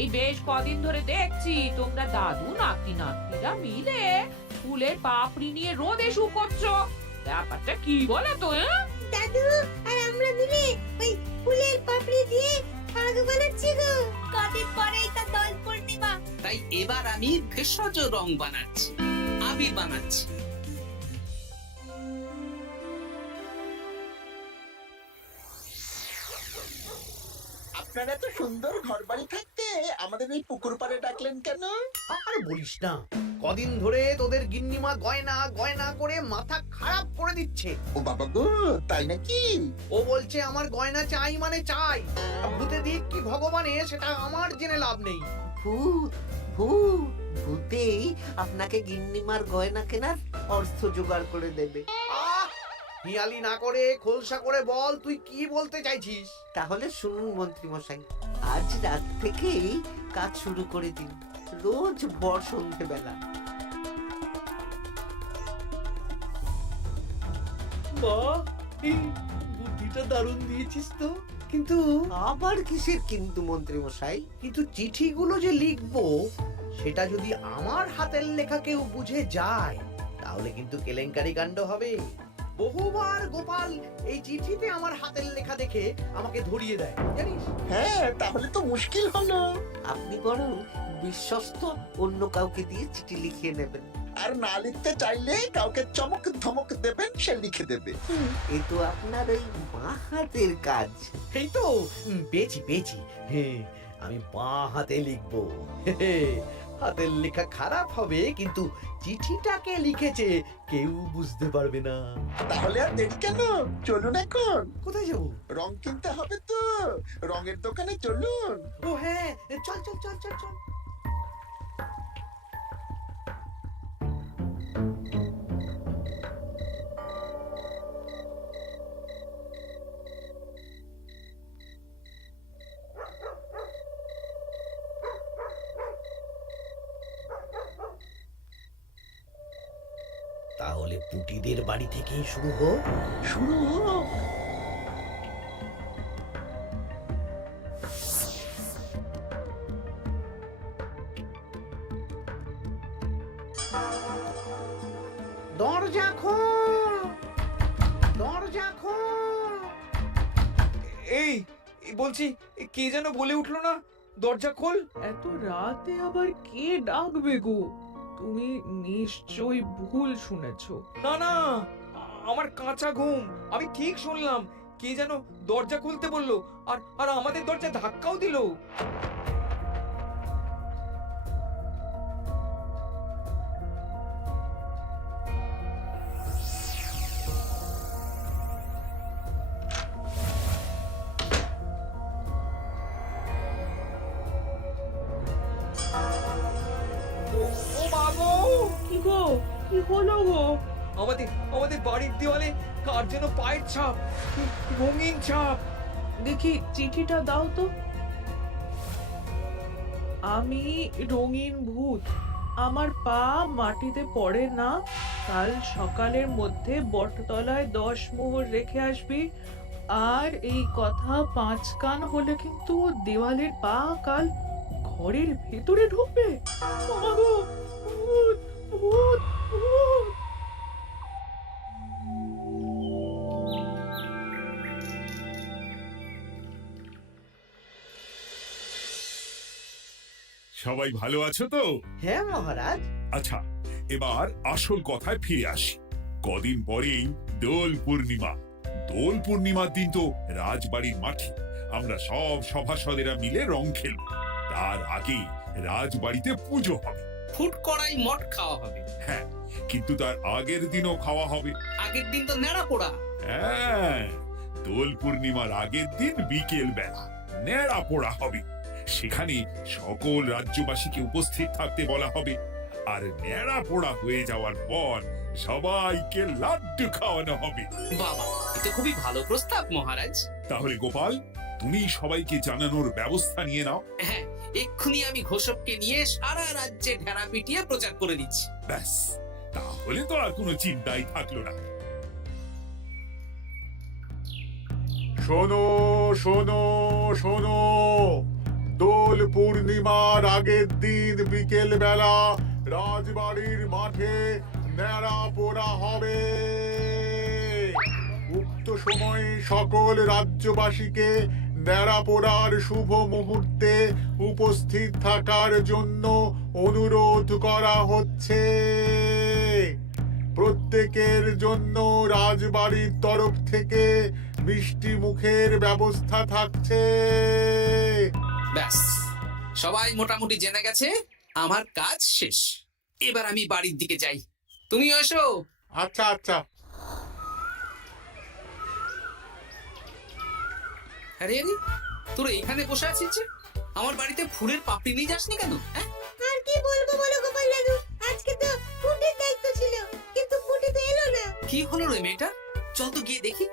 এই বেশ কদিন ধরে দেখছি তোমরা দাদু নাতি নাতনিরা মিলে ফুলের পাপড়ি নিয়ে রোদে শুকোচ্ছ। ব্যাপারটা কি বলে তো? দাদু আর আমরা মিলে ওই ফুলের পাপড়ি দিয়ে আগ বানাচ্ছি গো। কদিন পরেই তো দোল পূর্ণিমা। তাই এবার আমি ভেষজ রং বানাচ্ছি, আবির বানাচ্ছি। আপনারা এত সুন্দর ঘর বাড়ি থাকতে আমাদের এই পুকুর পাড়ে ডাকলেন কেন? আর বলিস না, কদিন ধরে তোদের গিন্নিমা গয়না গয়না করে মাথা খারাপ করে দিচ্ছে। ও বাবা গো, তাই নাকি? ও বলছে আমার গয়না চাই মানে চাই। আর ভূতে দিক কি ভগবানে সেটা আমার জেনে লাভ নেই। ভূত ভূত ভূতেই আপনাকে গিন্নিমার গয়না কেনার অর্থ জোগাড় করে দেবে। আহ, হিয়ালি না করে খোলসা করে বল তুই কি বলতে চাইছিস। তাহলে শুনুন মন্ত্রী মশাই, আজ রাত থেকেই কাজ শুরু করে দিন, রোজ ভর সন্ধেবেলা। বাহ, এই বুদ্ধিটা দারুণ দিয়েছিস তো। কিন্তু আবার কিসের কিন্তু মন্ত্রী মশাই? কিন্তু চিঠিগুলো যে লিখবো সেটা যদি আমার হাতের লেখা কেউ বুঝে যায় তাহলে কিন্তু কেলেঙ্কারি কাণ্ড হবে। বহুবার গোপাল এই চিঠিতে আমার হাতের লেখা দেখে আমাকে ধরিয়ে দেয় জানিস। হ্যাঁ, তাহলে তো মুশকিল হলো। আপনি বরং বিশ্বস্ত অন্য কাউকে দিয়ে চিঠি লিখিয়ে নেবেন। আর না লিখতে চাইলে কাউকে চমক ধমক দেবেন, সে লিখে দেবে। এ তো আপনার ওই বাঁ হাতের কাজ। এই তো পেয়েছি পেয়েছি। হ্যাঁ, আমি বাঁ হাতে লিখবো। হে, হাতের লেখা খারাপ হবে কিন্তু চিঠিটাকে লিখেছে কেউ বুঝতে পারবে না। তাহলে আর দেরি কেন, চলুন এখন। কোথায় যাবো? রং কিনতে হবে তো, রঙের দোকানে চলুন। ও হ্যাঁ, চল চল চল চল চল। তাহলে পুটিদের বাড়ি থেকেই শুরু হোক। শুরু হোক। দরজা খোল, দরজা খোল। এই বলছি, কে যেন বলে উঠলো না, দরজা খোল। এত রাতে আবার কে ডাকবে গো? তুমি নিশ্চয়ই ভুল শুনেছো। না না, আমার কাঁচা ঘুম, আমি ঠিক শুনলাম। কে যেন দরজা খুলতে বললো, আর আর আমাদের দরজা ধাক্কাও দিল। ও বাবু, কি গো, কি হলো গো? আমাদের আমাদের বাড়ির দেওয়ালে কার যেন পায়ের ছাপ, রঙিন ছাপ। দেখি চিঠিটা দাও তো। আমি রঙিন ভূত, আমার পা মাটিতে পড়ে না। কাল সকালের মধ্যে বটতলায় 10 মোহর রেখে আসবি। আর এই কথা 5 কান হলে কিন্তু দেওয়ালের পা কাল ঘরের ভেতরে ঢুকবে। বাবা গো, ভূত ভূত ভূত। সবাই ভালো আছো তো? হ্যাঁ মহারাজ। আচ্ছা, এবার আসল কথায় ফিরে আসি। কদিন পরেই দোল পূর্ণিমা। দোল পূর্ণিমার দিন তো রাজবাড়ির মাঠে আমরা সব সভাসদেরা মিলে রং খেলব। তার আগে রাজবাড়িতে পুজো হবে। ফুট কড়াই মট খাওয়া হবে। হ্যাঁ, কিন্তু তার আগের দিনও খাওয়া হবে। আগের দিন তো নেড়া পোড়া। হ্যাঁ, দোল পূর্ণিমার আগের দিন বিকেল বেলা নেড়া পোড়া হবে। সেখানে সকল রাজ্যবাসীকে উপস্থিত থাকতে বলা হবে। আর নেড়া পোড়া হয়ে যাওয়ার পর সবাইকে লাড্ডু খাওয়ানো হবে। বাবা, এটা খুবই ভালো প্রস্তাব মহারাজ। তাহলে গোপাল, তুমি সবাইকে জানানোর ব্যবস্থা নিয়ে নাও। হ্যাঁ, এক্ষুনি আমি ঘোষককে নিয়ে সারা রাজ্যে ঢেরা পিটিয়ে প্রচার করে দিচ্ছি। ব্যাস, তাহলে তো আর কোনো চিন্তাই থাকলো না। শোনো শোনো শোনো, দোল দোল পূর্ণিমার আগের দিন বিকেল বেলা রাজবাড়ির মাঠে ন্যাড়া পোড়া হবে। উক্ত সময়ে সকল রাজ্যবাসীকে ন্যাড়া পোড়ার শুভ মুহূর্তে উপস্থিত থাকার জন্য অনুরোধ করা হচ্ছে। প্রত্যেকের জন্য রাজবাড়ির তরফ থেকে মিষ্টি মুখের ব্যবস্থা থাকছে। ব্যাস, সবাই মোটামুটি জেনে গেছে আমার কাজ শেষ। এবার আমি বাড়ির দিকে যাই, তুমি এসো। আচ্ছা আচ্ছা। আরে আরে, তোরা এখানে বসে আছিস যে? আমার বাড়িতে ফুলের পাপড়ি নিয়ে যাসনি কেন? হ্যাঁ, আর কি বলবো বলো গোপাল দাদু, আজকে তো ফুটের দায়িত্ব ছিল, কিন্তু ফুটে তো এলো না। কি হলো রে মেয়েটা? চল তো গিয়ে দেখি।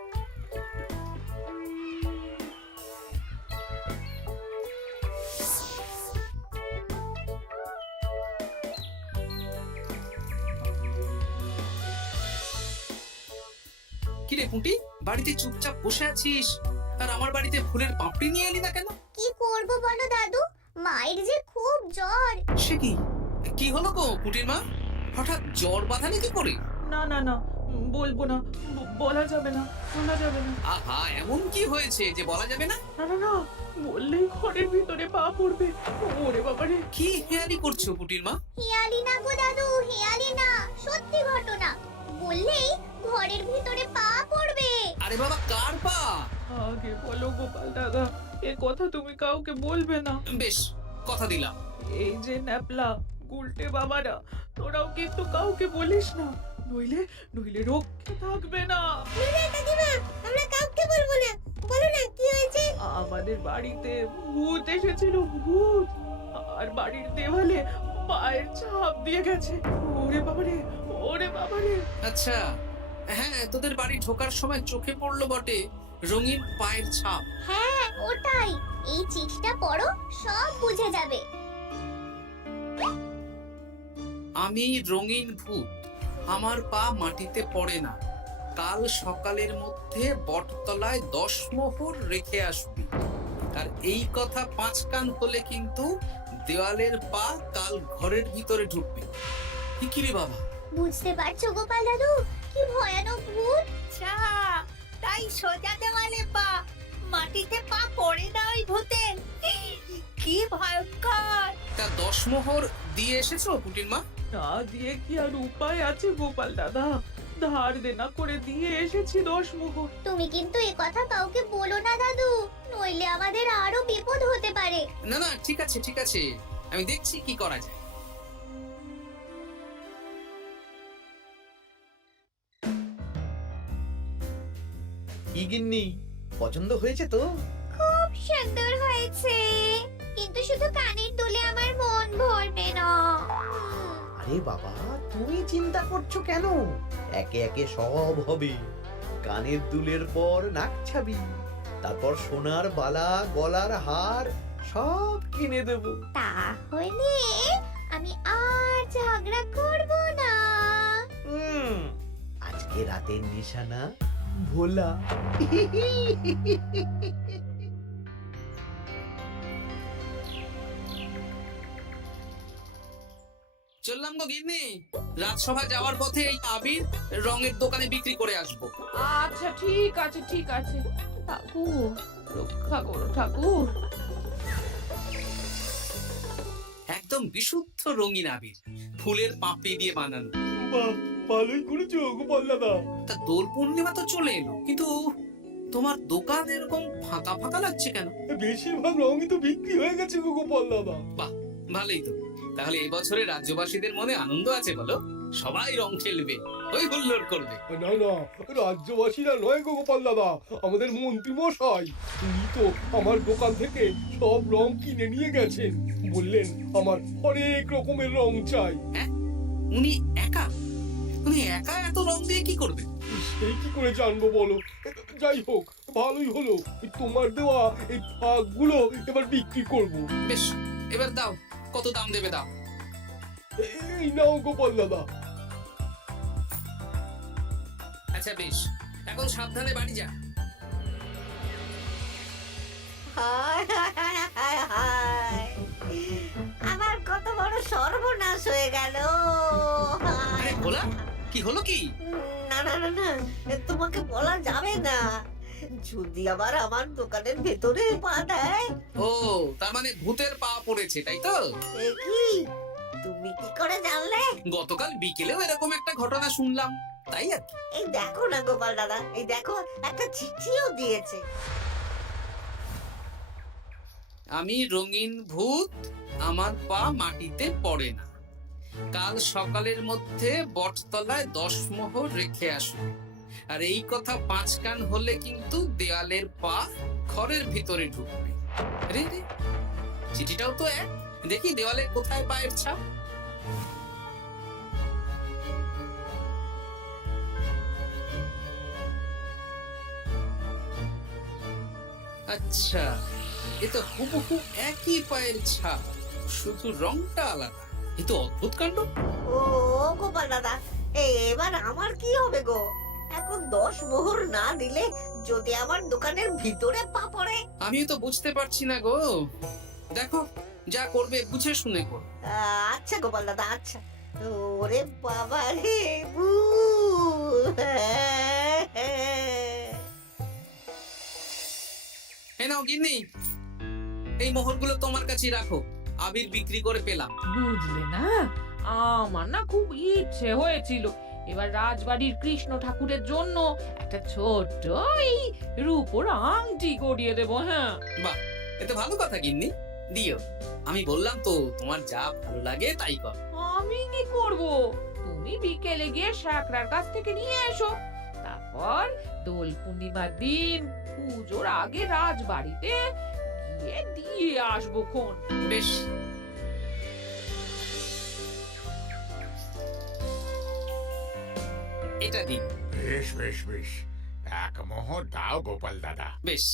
কিরে পুঁটি, বাড়িতে চুপচাপ বসে আছিস আর আমার বাড়িতে ফুলের পাপড়ি নিয়ে এলি না কেন? কি করব বলো দাদু, মায়ের যে খুব জ্বর। সে কি, কি হলো গো পুঁটির মা? হঠাৎ জ্বর বাঁধালে কি করে? না না না, বলবো না, বলা যাবে না, শোনা যাবে না। আহা, এমন কি হয়েছে যে বলা যাবে না? না না না, বললেই ঘরের ভিতরে পা পড়বে। ওরে বাবারে! কি হেয়ালি করছো পুঁটির মা? হেয়ালি না গো দাদু, হেয়ালি না, সত্যি ঘটনা। বললেই ঘরের ভিতরে পা পড়বে। আরে বাবা, কার পা? আগে বলো গোপাল দাদা, এ কথা তুমি কাউকে বলবে না। বেশ, কথা দিলাম। এই যে ন্যাপলা গুলটে বাবারা, তোরাও কিন্তু কাউকে বলিস না, নইলে নইলে রক্ষে থাকবে না। কাকিমা, আমরা কাউকে বলবো না, বলো না কি হয়েছে। আমাদের বাড়িতে ভূত এসেছিল, ভূত, আর বাড়ির দেওয়ালে পায়ের ছাপ দিয়ে গেছে। ওরে বাবারে, ওরে বাবারে! আচ্ছা, হ্যাঁ, তোদের বাড়ি ঢোকার সময় চোখে পড়লো বটে রঙিন পায়ের ছাপ। হ্যাঁ ওটাই, এই চিঠিটা পড়ো, সব বুঝে যাবে। আমি রঙিন ভূত, আমার পা মাটিতে পড়ে না। কাল সকালের মধ্যে বটতলায় 10 মোহর রেখে আসবি। আর এই কথা 5 কান হলে কিন্তু দেওয়ালের পা কাল ঘরের ভিতরে ঢুকবে। কি রে বাবা? বুঝতে পারছো গোপাল দাদু, কি ভয়ানক ভূত। তাই সোজা দেওয়ালে পা, মাটিতে পা পড়ে না ওই ভূতের। কি ভয়ঙ্কর! তা 10 মোহর দিয়ে এসেছো পুটির মা? না দিয়ে কি আর উপায় আছে গোপাল দাদা? ধার দেনা করে দিয়ে এসেছি 10 মোহর। তুমি কিন্তু এ কথা কাউকে বলো না দাদু, নইলে আমাদের আরো বিপদ হতে পারে। না না, ঠিক আছে ঠিক আছে, আমি দেখছি কি করা যায়। কি গিন্নি, পছন্দ হয়েছে তো? খুব সুন্দর হয়েছে, কিন্তু শুধু কানের দুলে আমার মন ভরবে না। আরে বাবা, তুমি চিন্তা করছো কেন? একে একে সব হবে। কানের দুলের পর নাক ছাবি, তারপর সোনার বালা, গলার হার সব কিনে দেব। তাহলে আমি আর ঝগড়া করব না। আজকে রাতের নিশানা ভোলা। চললাম গো গিন্নি, রাজসভা যাওয়ার পথে এই আবির রঙের দোকানে বিক্রি করে আসবো। আচ্ছা ঠিক আছে ঠিক আছে, ঠাকুর রক্ষা করো ঠাকুর। একদম বিশুদ্ধ রঙিন আবির, ফুলের পাপড়ি দিয়ে বানানো। ভালোই করেছো গোপাল দাদা। তা দোল পূর্ণিমা তো চলে এলো, কিন্তু তোমার দোকান এরকম ফাঁকা ফাঁকা লাগছে কেন? বেশিরভাগ রঙই তো বিক্রি হয়ে গেছে গো গোপাল দাদা। বাহ, ভালোই তো। তাহলে এই বছরে রাজ্যবাসীদের মনে আনন্দ আছে বলো? সবাই রং খেলবে, ওই হুল্লোড় করবে। না না, রাজ্যবাসীরা নয় গো গোপাল দাদা, আমাদের মন্ত্রী মশাই। উনি তো আমার দোকান থেকে সব রং কিনে নিয়ে গেছেন। বললেন আমার অনেক রকমের রং চাই। হ্যাঁ, উনি একা এত রং দিয়ে কি করবে? সেই কি করে জানবো বলো? যাই হোক, ভালোই হলো, তোমার দেওয়া এই ফাঁকগুলো এবার বিক্রি করবো। বেশ, এবার দাও, কত দাম দেবে দাও। এই নাও গোপাল দাদা। আচ্ছা বেশ, এখন সাবধানে বাড়ি যা। হায় হায় হায় হায় হায় সর্বনাশ হয়ে গেল। আরে ভোলা, কি হলো কি? না না না না, তোমাকে বলা যাবে না। যদি আবার আমার দোকানের ভেতরে পা দেয়। ও, তার মানে ভূতের পা পড়েছে, তাই তো? এ কি, তুমি কি করে জানলে? গতকাল বিকেলেও এরকম একটা ঘটনা শুনলাম, তাই আর কি। এই দেখো না গোপাল দাদা, এই দেখো একটা চিঠিও দিয়েছে। আমি রঙিন ভূত, আমার পা মাটিতে পড়ে না, কাল সকালের মধ্যে বটতলায় 10 মোহর রেখে আসবে। আর এই কথা 5 কান হলে কিন্তু দেয়ালের পা ঘরের ভিতরে ঢুকবে। রে রে, চিঠিটাও তো এক, দেখি দেওয়ালে কোথায় পায়ের ছাপ। আচ্ছা, এ তো হুবহু একই পায়ের ছাপ, শুধু রংটা আলাদা। এ তো অদ্ভুত কাণ্ড। ও গোপাল দাদা, এবার আমার কি হবে গো? এখন 10 মোহর না দিলে যদি আমার দোকানের ভিতরে পা পড়ে? আমিও তো বুঝতে পারছি না গো। দেখো, যা করবে বুঝে শুনে কর। আচ্ছা গোপাল দাদা, আচ্ছা। ওরে বাবা রে, এই নাও গিন্নি, এই মোহরগুলো তোমার কাছে রাখো, আবির বিক্রি করে পেলাম। বুঝলে না, আমার না খুব ইচ্ছে হয়েছিল এবার রাজবাড়ির কৃষ্ণ ঠাকুরের জন্য একটা ছোট্ট এই রূপোর আংটি গড়িয়ে দেবো। হ্যাঁ, বাহ, এতে ভালো কথা গিন্নি, দিও। আমি বললাম তো, তোমার যা ভালো লাগে তাই কর। আমি কি করব? তুমি বিকেলে গিয়ে শাকরার কাছ থেকে নিয়ে এসো, তারপর দোল পূর্ণিমার দিন পুজোর আগে রাজবাড়িতে গিয়ে দিয়ে আসবো খন। বেশ, এটা দিন। বেশ বেশ বেশ, 1 মোহর দাও গোপাল দাদা। বেশ।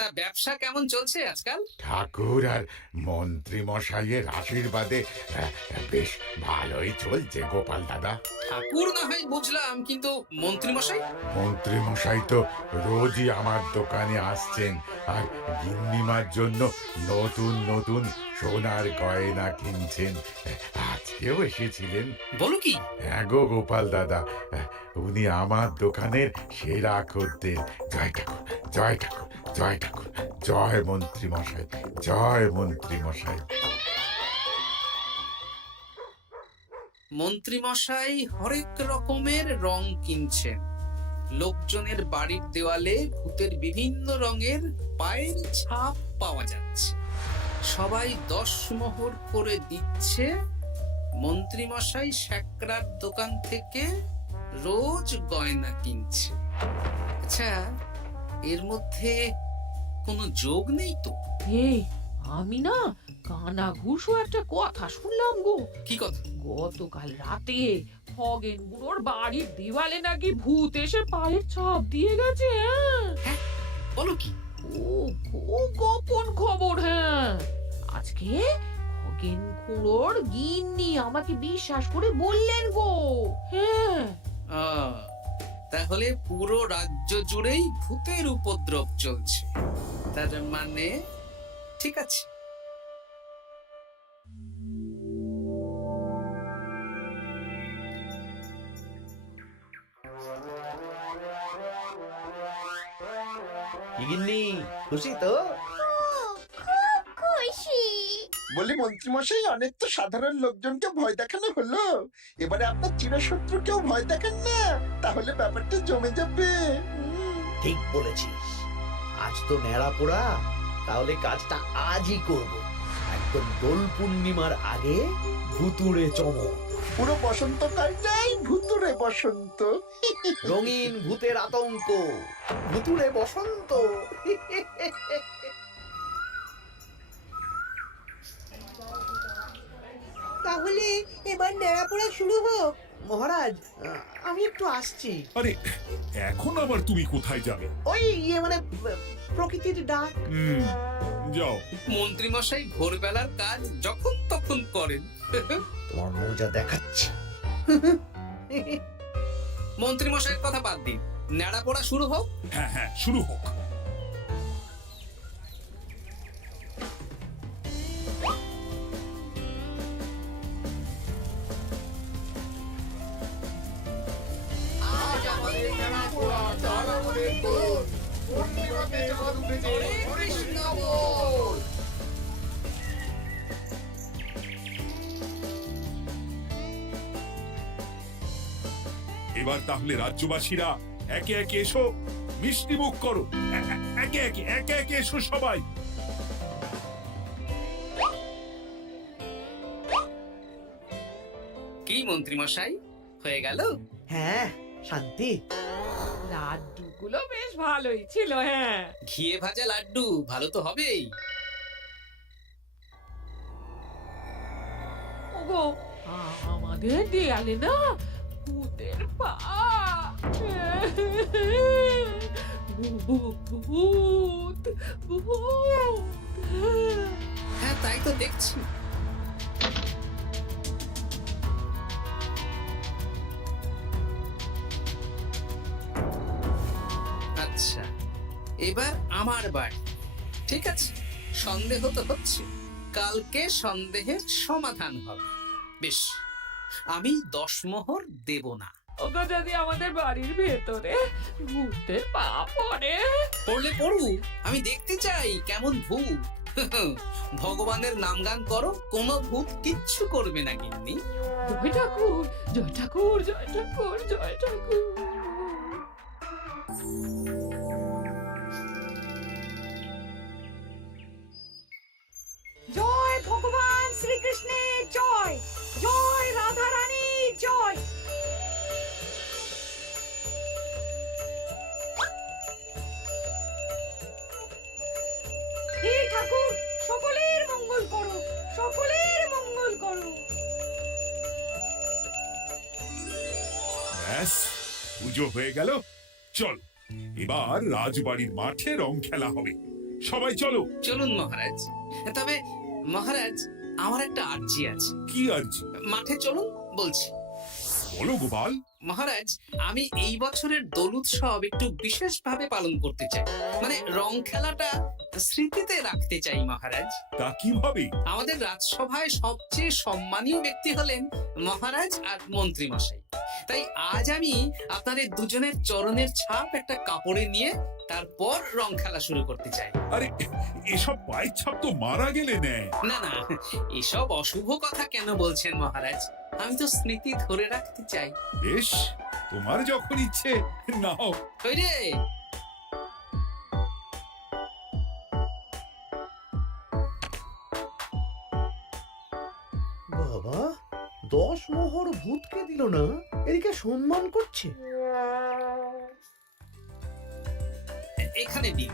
তা ব্যবসা কেমন চলছে আজকাল? ঠাকুর আর মন্ত্রী মশাইয়ের আশীর্বাদে বেশ ভালোই চলছে গোপাল দাদা। ঠাকুর না হয় বুঝলাম, কিন্তু মন্ত্রী মশাই? মন্ত্রী মশাই তো রোজই আমার দোকানে আসছেন আর গিন্নিমার জন্য নতুন নতুন সোনার গয়না কিনছেন। আজকেও এসেছিলেন। বলো কি? হ্যাঁ গো গোপাল দাদা, উনি আমার দোকানের সেরা খদ্দের। জয় ঠাকুর, জয় ঠাকুর, জয় ঠাকুর, জয় মন্ত্রী মশাই, জয় মন্ত্রী মশাই। মন্ত্রী মশাই হরেক রকমের রং কিনছেন। লোকজনের বাড়ির দেওয়ালে ভূতের বিভিন্ন রঙের পায়ের ছাপ পাওয়া যাচ্ছে। সবাই 10 মোহর করে দিচ্ছে। মন্ত্রী মশাই শ্যাকরার দোকান থেকে রোজ গয়না কিনছে। আচ্ছা, এর মধ্যে কোনো যোগ নেই তো? এই, আমি না কানা ঘুষো একটা কথা শুনলাম গো। কি কথা? গতকাল রাতে খগেন বুড়োর বাড়ির দেওয়ালে নাকি ভূত এসে পায়ের ছাপ দিয়ে গেছে। হ্যাঁ, বলো কি? ও খুব গোপন খবর। হ্যাঁ, আজকে খগেন খুড়োর গিন্নি আমাকে বিশ্বাস করে বললেন গো। হ্যাঁ, আহ, তাহলে পুরো রাজ্য জুড়েই ভূতের উপদ্রব চলছে। তার মানে ঠিক আছে। কি গিন্নি, খুশি তো? খুব খুশি। বলি মন্ত্রী মশাই, অনেক তো সাধারণ লোকজনকে ভয় দেখানো হলো, এবারে আপনার চিরশত্রুকেও ভয় দেখান না, তাহলে ব্যাপারটা জমে যাবে। ঠিক বলেছিস, আজ তো ন্যাড়া পোড়া, তাহলে কাজটা আজই করব। একদম দোল পূর্ণিমার আগে ভুতুড়ে চমক। পুরো বসন্তকালটাই ভুতুরে বসন্ত। রঙিন ভূতের আতঙ্ক, ভুতুড়ে বসন্ত। তাহলে এবার নেড়াপোড়া শুরু হোক। মহারাজ, আমি একটু আসছি। আরে, এখন আবার তুমি কোথায় যাবে? ওই মানে প্রকৃতির ডাক। যাও। মন্ত্রী মশাই ভোরবেলার কাজ যখন তখন করেন। তোমার মজা দেখাচ্ছি। মন্ত্রী মশাইয়ের কথা বাদ দিন, নেড়া পড়া শুরু হোক। হ্যাঁ হ্যাঁ, শুরু হোক। হরে কৃষ্ণ বল। এবার তাহলে রাজ্যবাসীরা একে একে এসো, মিষ্টি মুখ করো। একে একে এসো সবাই। কি মন্ত্রী মশাই, হয়ে গেল? হ্যাঁ, শান্তি। লাড্ডুগুলো বেশ ভালোই ছিল। হ্যাঁ, ঘিয়ে ভাজা লাড্ডু ভালো তো হবেই। ওগো, আমাদের দেয়ালে না ভূতের পা। ভূত, ভূত। হ্যাঁ, তাই তো দেখছি। আচ্ছা, এবার আমার বাড়ি। ঠিক আছে, সন্দেহ তো হচ্ছে, কালকে সন্দেহের সমাধান হবে। বেশ, আমি 10 মোহর দেব না। ওগো, যদি আমাদের বাড়ির ভেতরে ভূতের পা পড়ে? পড়লে পড়ুক, আমি দেখতে চাই কেমন ভূত। ভগবানের নামগান করো, কোনো ভূত কিচ্ছু করবে না। গিন্নি, জয় ঠাকুর, জয় ঠাকুর, জয় ঠাকুর, জয় ঠাকুর। জয় ভগবান শ্রীকৃষ্ণের জয়, জয় রাধা রানীর জয়। হে ঠাকুর, সকলের মঙ্গল করো, সকলের মঙ্গল করো। ব্যাস, পুজো হয়ে গেল। চল, এবার রাজবাড়ির মাঠে রং খেলা হবে। সবাই চলো। চলুন মহারাজ। তবে মহারাজ, আমার একটা আর্জি আছে। কি আর্জি? মাঠে চলুন বলছি। বলো গোপাল। মহারাজ, আমি এই বছরের দোল উৎসব একটু বিশেষভাবে পালন করতে চাই। মানে রং খেলাটা স্মৃতিতে রাখতে চাই মহারাজ। তা কিভাবে? আমাদের রাজসভায় সবচেয়ে সম্মানীয় ব্যক্তি হলেন মহারাজ আর মন্ত্রী মশাই। তাই আজ আমি আপনাদের দুজনের চরণের ছাপ একটা কাপড়ে নিয়ে তারপর রং খেলা শুরু করতে চাই। আরে, এসব পায়ের ছাপ তো মারা গেলে নেয়। না না, এসব অশুভ কথা কেন বলছেন মহারাজ? আমি তো স্মৃতি ধরে রাখতে চাই। বেশ, তোমার যখন ইচ্ছে নাও। ওই রে, বাবা, 10 মোহর ভূতকে দিল না, এদিকে সম্মান করছে। এখানে দিন।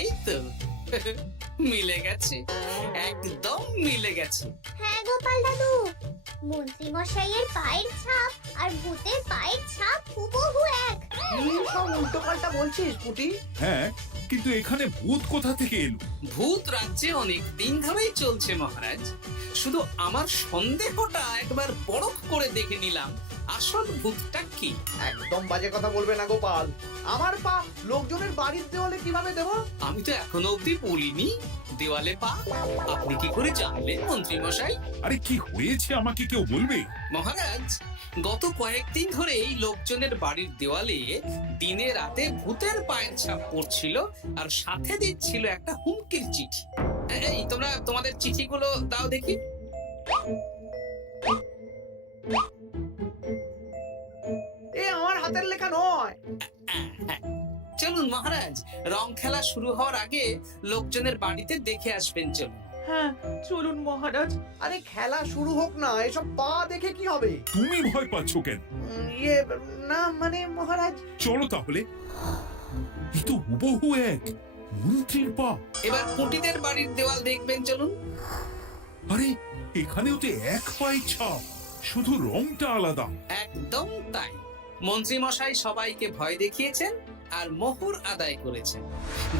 এই তো মিলে গেছে, একদম মিলে গেছে। হ্যাঁ গোপাল দাদু, মন্ত্রী মশাইয়ের পায়ের ছাপ আর ভূতের পায়ের ছাপ হুবহু এক। কি সব উল্টো পাল্টা বলছিস পুটি? হ্যাঁ, কিন্তু এখানে ভূত কোথা থেকে এলো? ভূত রাজ্যে অনেক দিন ধরেই চলছে মহারাজ। শুধু আমার সন্দেহটা একবার পরখ করে দেখে নিলাম, আসল ভূতটা কি। একদম বাজে কথা বলবে না গোপাল। আমার পা লোকজনের বাড়ির দেওয়ালে কিভাবে দেব? আমি তো এখনো অব্দি বলিনি দেওয়ালে পা। আপনি কি করে জানলেন মন্ত্রী মশাই? আরে, কি হয়েছে আমাকে কেউ বলবে? মহারাজ, গত কয়েকদিন ধরেই লোকজনের বাড়ির দেওয়ালে দিনে রাতে ভূতের পায়ের ছাপ পড়ছিল, আর সাথে দিচ্ছিল একটা হুমকির চিঠি। এই, তোমরা তোমাদের চিঠিগুলো দাও দেখি। এ আমার হাতের লেখা নয়। চলুন মহারাজ, রং খেলা শুরু হওয়ার আগে লোকজনের বাড়িতে দেখে আসবেন। চলুন। হ্যাঁ, চলুন মহারাজ। আরে খেলা শুরু হোক না, এসব পা দেখে কি হবে? তুমি ভয় পাচ্ছ কেন? ইয়ে, না মানে মহারাজ। চলো তাহলে। এ তো হুবহু এক মন্ত্রীর পা। এবার পুঁটিদের বাড়ির দেওয়াল দেখবেন। চলুন। আরে, এখানেও তো এক পায়ের ছাপ, শুধু রংটা আলাদা। একদম তাই। মন্ত্রী মশাই সবাইকে ভয় দেখিয়েছেন আর মোহর আদায় করেছেন।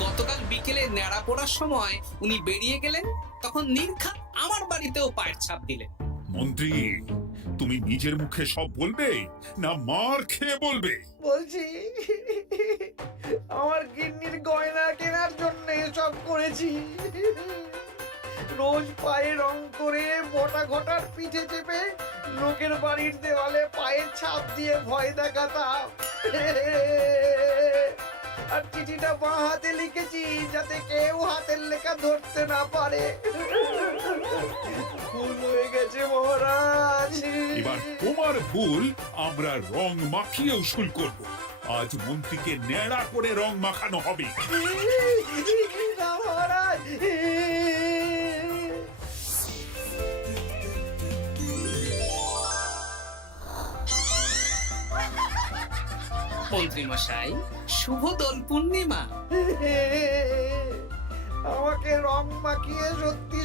গতকাল বিকেলে নেড়া পড়ার সময় উনি বেরিয়ে গেলেন, তখন নির্ঘাত আমার বাড়িতেও পায়ের ছাপ দিলেন। মন্ত্রী, তুমি নিজের মুখে সব বলবে না মার খেয়ে বলবে? বলছি, আমার গিন্নির গয়না কেনার জন্য করেছি। রোজ পায়ে রং করে মোটা ঘটার পিঠে চেপে লোকের বাড়ির দেওয়ালে পায়ের ছাপ দিয়ে ভয় দেখাতাম। আর চিঠিটা বাঁ হাতে লিখেছি যাতে কেউ হাতের লেখা ধরতে না পারে। ভুল হয়ে গেছে মহারাজ। এবার তোমার ভুল আমরা রং মাখিয়ে উসুল করব। আজ মন্ত্রীকে ন্যাড়া করে রং মাখানো হবে। না মহারাজ। মন্ত্রী মশাই, শুভ দোল পূর্ণিমা। আমাকে রং মাখিয়ে সত্যি